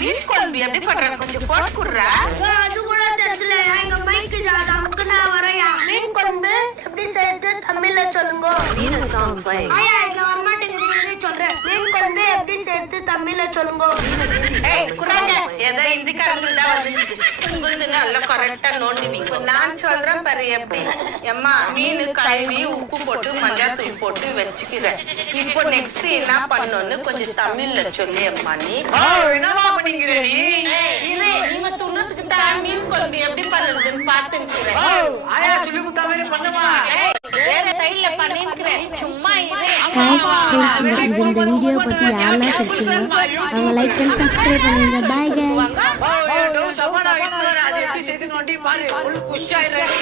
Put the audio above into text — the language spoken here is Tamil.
மீன் குழம்பு எப்படி பண்றது கொஞ்சம் போட்டு குடுறா. அது கூட தெரியல. எங்க மைக்கு நமக்கு நான் வரையா. மீன் குழம்பு எப்படி செய்யறது தமிழ்ல சொல்லுங்க. ஆயா எங்க அம்மாட்ட சொல்றேன். மீன் குழம்பு எப்படி செய்யறது தமிழ்ல சொல்லுங்க. ஏதோ இதுக்காரங்க வந்து நல்லா கரெக்டா நோண்டுவீங்க. நான் சொல்றேன் பாரு எப்படி. அம்மா மீன் கழுவி உப்பு போட்டு மஞ்சள் தூள் போட்டு வச்சுக்கிறேன். இப்போ நெக்ஸ்ட் என்ன பண்ணணும்னு கொஞ்சம் தமிழ்ல சொல்லி அம்மா. நீ என்னவா பண்ணிக்கிற நீ? இது நீங்க துண்ணத்துக்கு தான் மீன் குழம்பு எப்படி பண்ணுறதுன்னு பார்த்துக்கிறேன். வேற சைட்ல பண்ணிக்கிறேன். சும்மா இந்த வீடியோ பத்தி யாரெல்லாம் சொல்றீங்க அவங்க லைக் பண்ணி சப்ஸ்கிரைப் பண்ணுங்க. By guys. அது எப்படி செய்து நோண்டி பாரு. குஷ் ஆயிடுறேன்.